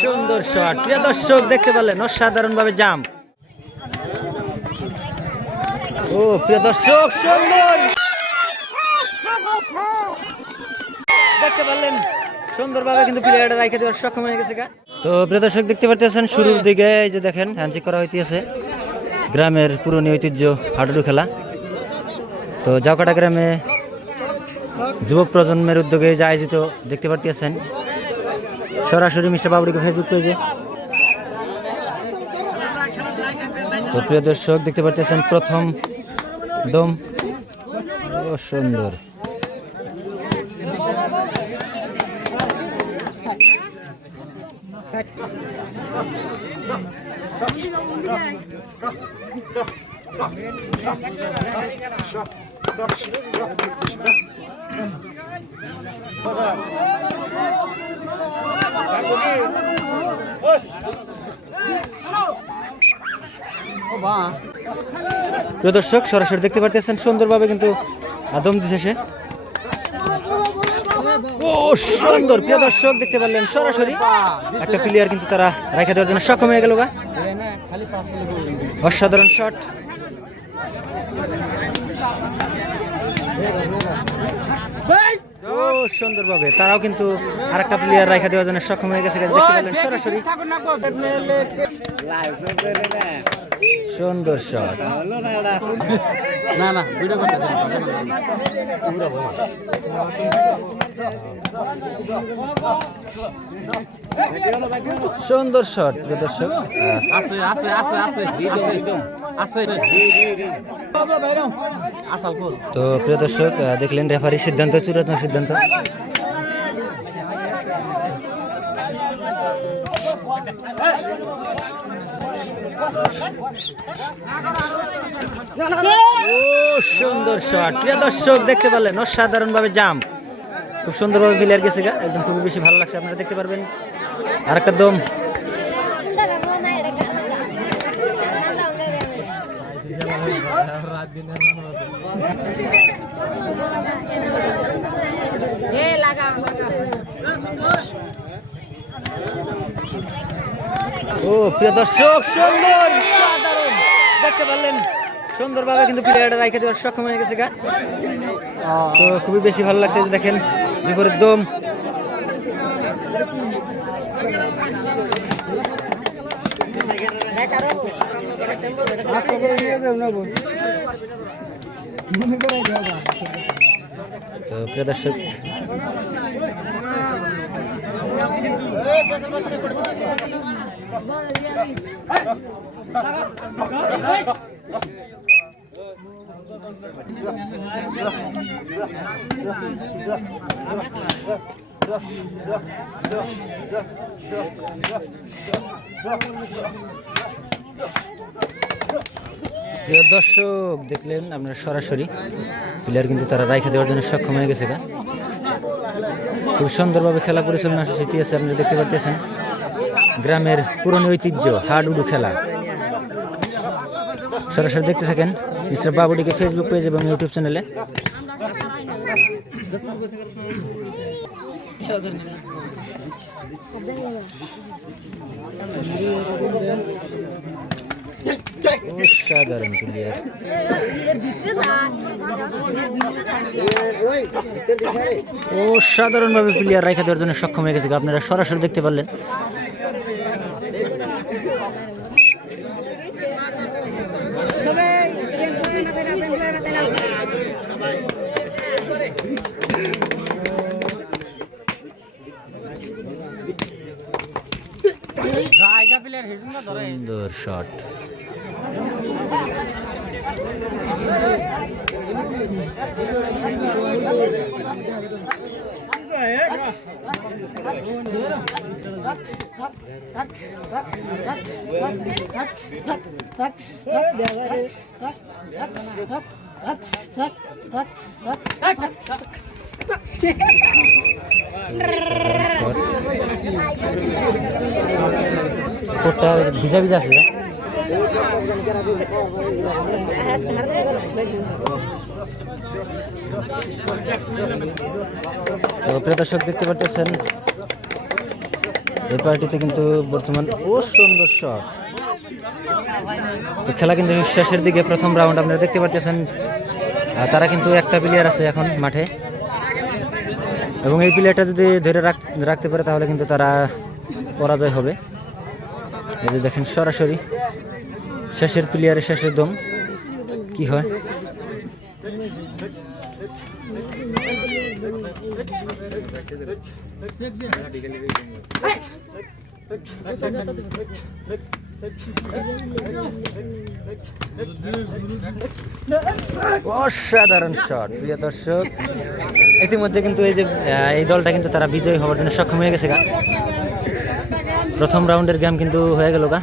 সুন্দর শট, প্রিয় দর্শক দেখতে পেলেন অসাধারণ ভাবে জাম্প। ও প্রিয় দর্শক সুন্দর দেখতে পারলেন, সুন্দরভাবে কিন্তু প্লেয়ারটা রাখে দেওয়ার সক্ষম হয়ে গেছে। তো প্রিয় দর্শক দেখতে পারতেছেন শুরুর দিকে এই যে দেখেন হ্যান্ডশেক করা হইতেছে, গ্রামের পুরনো ঐতিহ্য হাডুডু খেলা। তো জাউকাটা গ্রামে যুবক প্রজন্মের উদ্যোগে যে আয়োজিত দেখতে পারতেছেন সরাসরি মিস্টার বাবুড়িকে ফেসবুক পেজে। তো প্রিয় দর্শক দেখতে পারতেছেন প্রথম দম, ও সুন্দর। প্রিয় দর্শক সরাসরি দেখতে পারতেছেন সুন্দরভাবে কিন্তু দম দিছে সে, ও সুন্দর। প্রিয় দর্শক দেখতে পারলেন সরাসরি একটা প্লেয়ার কিন্তু তারা রাখা দেওয়ার জন্য সক্ষম হয়ে গেল। অসাধারণ শট, ও সুন্দরভাবে তারাও কিন্তু আরেকটা প্লেয়ার রাখা দেওয়ার জন্য সক্ষম হয়ে গেছে। দেখতে পেলেন সরাসরি সুন্দর শট, সুন্দর শট। প্রিয় দর্শক তো প্রিয় দর্শক দেখলেন রেফারির সিদ্ধান্ত, চূড়ান্ত সিদ্ধান্ত। ও সুন্দর শট, প্রিয় দর্শক দেখতে পারলেন অসাধারণ ভাবে জাম্প, খুব সুন্দরভাবে প্লেয়ার গেছে গা, একদম খুবই বেশি ভালো লাগছে। আপনারা দেখতে পারবেন আরেকটা দম, ও প্রিয় দর্শক সুন্দর, সাধারণ দেখতে পারলেন সুন্দরভাবে কিন্তু প্লেয়ারটা রাখে দেওয়ার সক্ষম হয়ে গেছে গা। তো খুবই বেশি ভালো লাগছে, দেখেন বিপরীত দম। তো প্রিয় দর্শক প্রিয় দর্শক দেখলেন আপনারা সরাসরি প্লেয়ার কিন্তু তারা রাইখা দেওয়ার জন্য সক্ষম হয়ে গেছে। খুব সুন্দরভাবে খেলা পরিচালনা শিখিয়েছে, আপনারা দেখতে পাচ্ছেন গ্রামের পুরনো ঐতিহ্য হাডুডু খেলা। সরাসরি দেখতে থাকেন মিস্টার বাবুডিকে ফেসবুক পেজ এবং ইউটিউব চ্যানেলে। অসাধারণ প্লেয়ার, অসাধারণভাবে প্লেয়ার রাখা দেওয়ার জন্য সক্ষম হয়ে গেছে, আপনারা সরাসরি দেখতে পারলেন। সুন্দর শট, কোটটা ভিজা ভিজা আছে। তো প্রিয় দর্শক দেখতে পাচ্ছেন এই পার্টিতে কিন্তু বর্তমান সুন্দর শট। তো খেলা কিন্তু শেষের দিকে, প্রথম রাউন্ড আপনারা দেখতে পাচ্ছেন তারা কিন্তু একটা প্লেয়ার আছে এখন মাঠে, এবং এই প্লেয়ারটা যদি ধরে রাখতে পারে তাহলে কিন্তু তারা পরাজয় হবে। এই যে দেখেন সরাসরি শেষের প্লেয়ারের শেষের দম কি হয়। অসাধারণ শট প্রিয় দর্শক। ইতিমধ্যে কিন্তু এই দলটা কিন্তু তারা বিজয়ী হওয়ার জন্য সক্ষম হয়ে গেছে। প্রথম রাউন্ডের গেম কিন্তু হয়ে গেল গা।